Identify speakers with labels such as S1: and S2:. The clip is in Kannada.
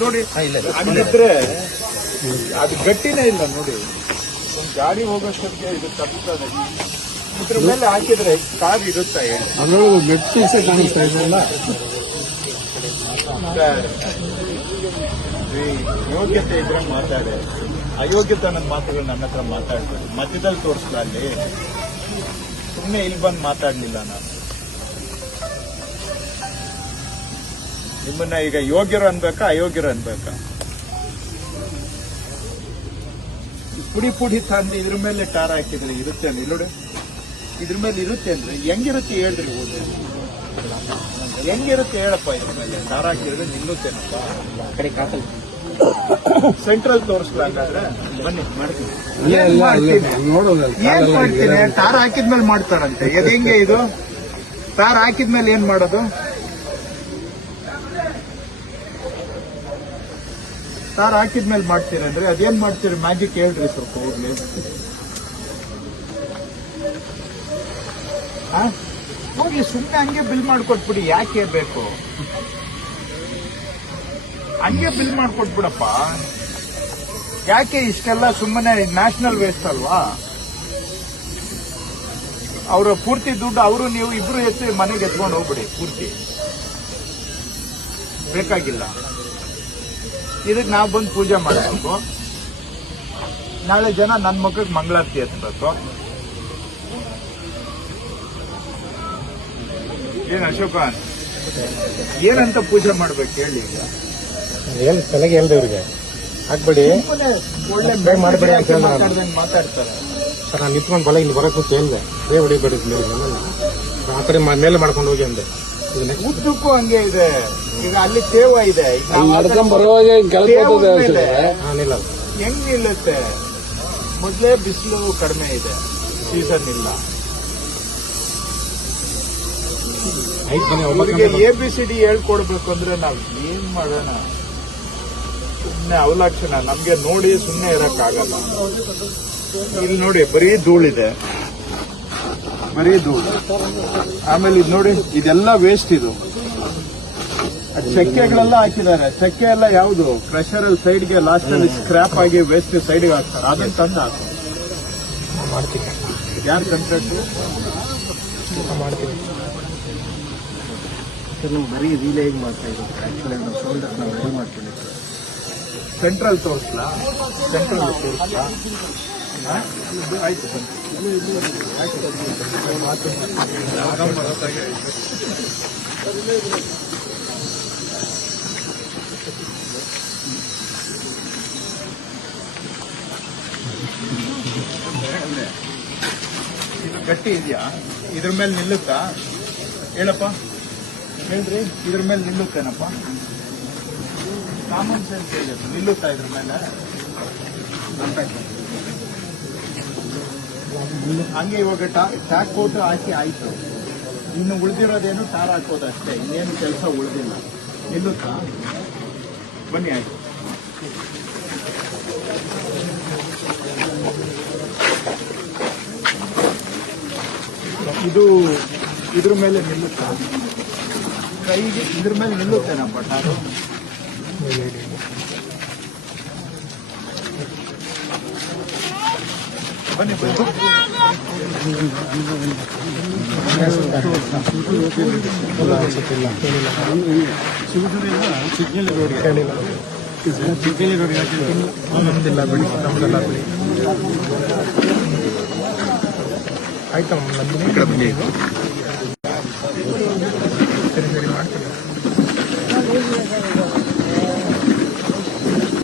S1: ನೋಡಿ ಹಂಗಿದ್ರೆ ಅದು ಗಟ್ಟಿನೇ ಇಲ್ಲ ನೋಡಿ. ಒಂದು ಗಾಡಿ ಹೋಗೋಷ್ಟೊತ್ತಿಗೆ ಇದು ತಪ್ಪುತ್ತದೆ ಇದ್ರ ಮೇಲೆ ಹಾಕಿದ್ರೆ ಕಾರ್ ಇರುತ್ತೆ ಹೇಳಿ
S2: ಕಾಣಿಸ್ತಾ ಇದೆಯಲ್ಲ
S1: ಯೋಗ್ಯತೆ ಇದ್ರೆ ಮಾತಾಡೆ. ಅಯೋಗ್ಯತನದ ಮಾತುಗಳು ನನ್ನ ಹತ್ರ ಮಾತಾಡ್ತಾರೆ. ಮಧ್ಯದಲ್ಲಿ ತೋರಿಸ್ತಾ ಅಲ್ಲಿ? ಸುಮ್ಮನೆ ಇಲ್ಲಿ ಬಂದು ಮಾತಾಡ್ಲಿಲ್ಲ ನಾನು. ನಿಮ್ಮನ್ನ ಈಗ ಯೋಗ್ಯರು ಅನ್ಬೇಕಾ ಅಯೋಗ್ಯರು ಅನ್ಬೇಕಾ? ಈ ಪುಡಿ ಪುಡಿ ತಂದು ಇದ್ರ ಮೇಲೆ ಟಾರ್ ಹಾಕಿದ್ರೆ ಇರುತ್ತೆ ಅಂದ್ರೆ ನೋಡಿ. ಇದ್ರ ಮೇಲೆ ಇರುತ್ತೆ ಅಂದ್ರೆ ಹೆಂಗಿರುತ್ತೆ ಹೇಳ್ರಿ ಹೋದ್ರೆ? ಹೆಂಗಿರುತ್ತೆ ಹೇಳಪ್ಪ ಇದ್ರ ಮೇಲೆ? ಟಾರ್ ಹಾಕಿದ್ರೆ ನಿಲ್ಲುತ್ತೇನಪ್ಪ
S3: ಕಡೆ ಕಾಕಲ್
S1: ಸೆಂಟ್ರಲ್ ತೋರಿಸ್ಬೇಕಾದ್ರೆ ಬನ್ನಿ ಮಾಡ್ತೀನಿ. ಏನ್ ಮಾಡ್ತೀನಿ? ಟಾರ್ ಹಾಕಿದ್ಮೇಲೆ ಮಾಡ್ತಾರಂತೆ. ಇದು ಹೆಂಗೆ ಇದು? ಟಾರ್ ಹಾಕಿದ್ಮೇಲೆ ಏನ್ ಮಾಡೋದು? ಟಾರ್ ಹಾಕಿದ್ಮೇಲೆ ಮಾಡ್ತೀರಂದ್ರೆ ಅದೇನ್ ಮಾಡ್ತೀರಿ? ಮ್ಯಾಜಿಕ್ ಹೇಳ್ರಿ ಸ್ವಲ್ಪ ಹೋಗ್ಲಿ? ಹೋಗ್ಲಿ ಸುಮ್ಮನೆ ಹಂಗೆ ಬಿಲ್ ಮಾಡ್ಕೊಟ್ಬಿಡಿ, ಯಾಕೆ ಬೇಕು? ಹಂಗೆ ಬಿಲ್ ಮಾಡ್ಕೊಟ್ಬಿಡಪ್ಪ. ಯಾಕೆ ಇಷ್ಟೆಲ್ಲ ಸುಮ್ಮನೆ ನ್ಯಾಷನಲ್ ವೇಸ್ಟ್ ಅಲ್ವಾ? ಅವರ ಪೂರ್ತಿ ದುಡ್ಡು ಅವರು, ನೀವು ಇಬ್ರು ಎತ್ತಿ ಮನೆಗೆ ಎತ್ಕೊಂಡು ಹೋಗ್ಬಿಡಿ, ಪೂರ್ತಿ. ಬೇಕಾಗಿಲ್ಲ. ಇದಕ್ಕೆ ನಾವು ಬಂದು ಪೂಜೆ ಮಾಡಬೇಕು. ನಾಳೆ ಜನ ನನ್ನ ಮಕ್ಕಳಿಗೆ ಮಂಗಳಾರತಿ ಎತ್ತಬೇಕು ಏನು ಅಶೋಕ? ಏನಂತ ಪೂಜೆ ಮಾಡ್ಬೇಕು ಹೇಳಿ ಈಗ?
S3: ಏನ್ ತಲೆಗೆ ಹೇಳ್ದೆ ಇವ್ರಿಗೆ. ಹಾಕ್ಬೇಡಿ.
S1: ಒಳ್ಳೆ
S3: ಬೇಗ ಮಾಡ್ಬೇಡಿ ಅಂತ ಹೇಳಿದ್ರು.
S1: ಮಾತಾಡ್ದಂಗೆ ಮಾತಾಡ್ತಾರೆ.
S3: ಸರ್ ನಾನು ನಿಂತ್ಕೊಂಡು ಬಲ ಇಲ್ಲಿ ಬರಕ್ಕೆ ಕೇಳಿದೆ ಬೇ ಹೊಡಿಬೇಡಿ ಇಲ್ಲಿ ನಮ್ಮನ್ನ. ಆ ಕಡೆ ಮ- ಮೇಲೆ ಮಾಡ್ಕೊಂಡು ಹೋಗಿ ಅಂದೆ.
S1: ಉದ್ದಕ್ಕೂ ಹಂಗೆ ಇದೆ. ಈಗ ಅಲ್ಲಿ ತೇವ ಇದೆ.
S2: ನಡ್ಕೊಂಡ್ ಬರುವಾಗ
S1: ಹೆಂಗ್ ನಿಲ್ಲುತ್ತೆ? ಮೊದ್ಲೇ ಬಿಸಿಲು ಕಡಿಮೆ ಇದೆ. ಸೀಸನ್ ಇಲ್ಲ. ಎ ಬಿ ಸಿ ಡಿ ಹೇಳ್ಕೊಡ್ಬೇಕು ಅಂದ್ರೆ ನಾವ್ ಏನ್ ಮಾಡೋಣ? ಸುಮ್ನೆ ಅವಲಕ್ಷಣ. ನಮ್ಗೆ ನೋಡಿ ಸುಮ್ನೆ ಇರಕ್ಕಾಗಲ್ಲ. ಇಲ್ಲಿ ನೋಡಿ ಬರೀ ಧೂಳಿದೆ. ಬರೀ ಧೂಳು ಆಮೇಲೆ ಇದು ನೋಡಿ ಇದೆಲ್ಲ ವೇಸ್ಟ್ ಇದು. ಚಕ್ಕೆಗಳೆಲ್ಲ ಹಾಕಿದ್ದಾರೆ. ಚಕ್ಕೆ ಎಲ್ಲ ಯಾವುದು? ಕ್ರಷರ್ ಅಲ್ಲಿ ಸೈಡ್ಗೆ ಲಾಸ್ಟ್ ಅಲ್ಲಿ ಸ್ಕ್ರಾಪ್ ಆಗಿ ವೇಸ್ಟ್ ಸೈಡ್ಗೆ ಹಾಕ್ತಾರೆ. ಅದನ್ನ ತಂದು ಹಾಕು.
S3: ಮಾಡ್ತೀನಿ
S1: ಯಾರು
S4: ಸರ್ ನಮ್ಗೆ ಬರೀ ಹೇಗೆ ಮಾಡ್ತಾ ಇರೋದು? ಆ್ಯಕ್ಚುಲಿ ನಮ್ಮ ಶೋಲ್ಡರ್ ನಾವು ರೆಡಿ ಮಾಡ್ಕೊಂಡಿದ್ದೀವಿ
S1: ಸೆಂಟ್ರಲ್ ತೋರಿಸ್ಲಾ? ಸೆಂಟ್ರಲ್ ತೋರಿಸ್ಲಾ? ಗಟ್ಟಿ ಇದೆಯಾ? ಇದ್ರ ಮೇಲೆ ನಿಲ್ಲುತ್ತಾ? ಹೇಳಪ್ಪ. ಹೇಳ್ರಿ, ಇದ್ರ ಮೇಲೆ ನಿಲ್ಲುತ್ತೇನಪ್ಪ? ಕಾಮನ್ ಸೆನ್ಸ್ ಇದೆ ನಿಲ್ಲುತ್ತಾ ಇದ್ರ ಮೇಲೆ? ಹಂಗೆ ಇವಾಗ ಟ್ಯಾಕ್ ಕೋಟ್ ಹಾಕಿ ಆಯ್ತು. ಇನ್ನು ಉಳಿದಿರೋದೇನು ಟಾರ್ ಹಾಕೋದು ಅಷ್ಟೇ. ಇನ್ನೇನು ಕೆಲಸ ಉಳಿದಿಲ್ಲ. ನಿಲ್ಲುತ್ತಾ? ಬನ್ನಿ ಆಯ್ತು. ಇದು ಇದ್ರ ಮೇಲೆ ನಿಲ್ಲುತ್ತಾ? ಕೈಗೆ ಇದ್ರ ಮೇಲೆ ನಿಲ್ಲುತ್ತೇನಪ್ಪ ಟಾರು? ಬನ್ನಿ ಬನ್ನಿ.
S3: ಚಿಕ್ಕನಳ್ಳಿ ರೋಡ್ಗೆ ಹೇಳಿಲ್ಲ ಚಿಕ್ಕನಳ್ಳಿ ರೋಡ್ ಹಾಕಿಲ್ಲ ನಮ್ದಿಲ್ಲ ಬಿಡಿ ನಮ್ದೆಲ್ಲ ಬಿಡಿ ಆಯ್ತಮ್ಮ ನಮ್ದು ಈ ಕಡೆ ಬನ್ನಿ. ಸರಿ ಸರಿ ಮಾಡ್ತೀನಿ.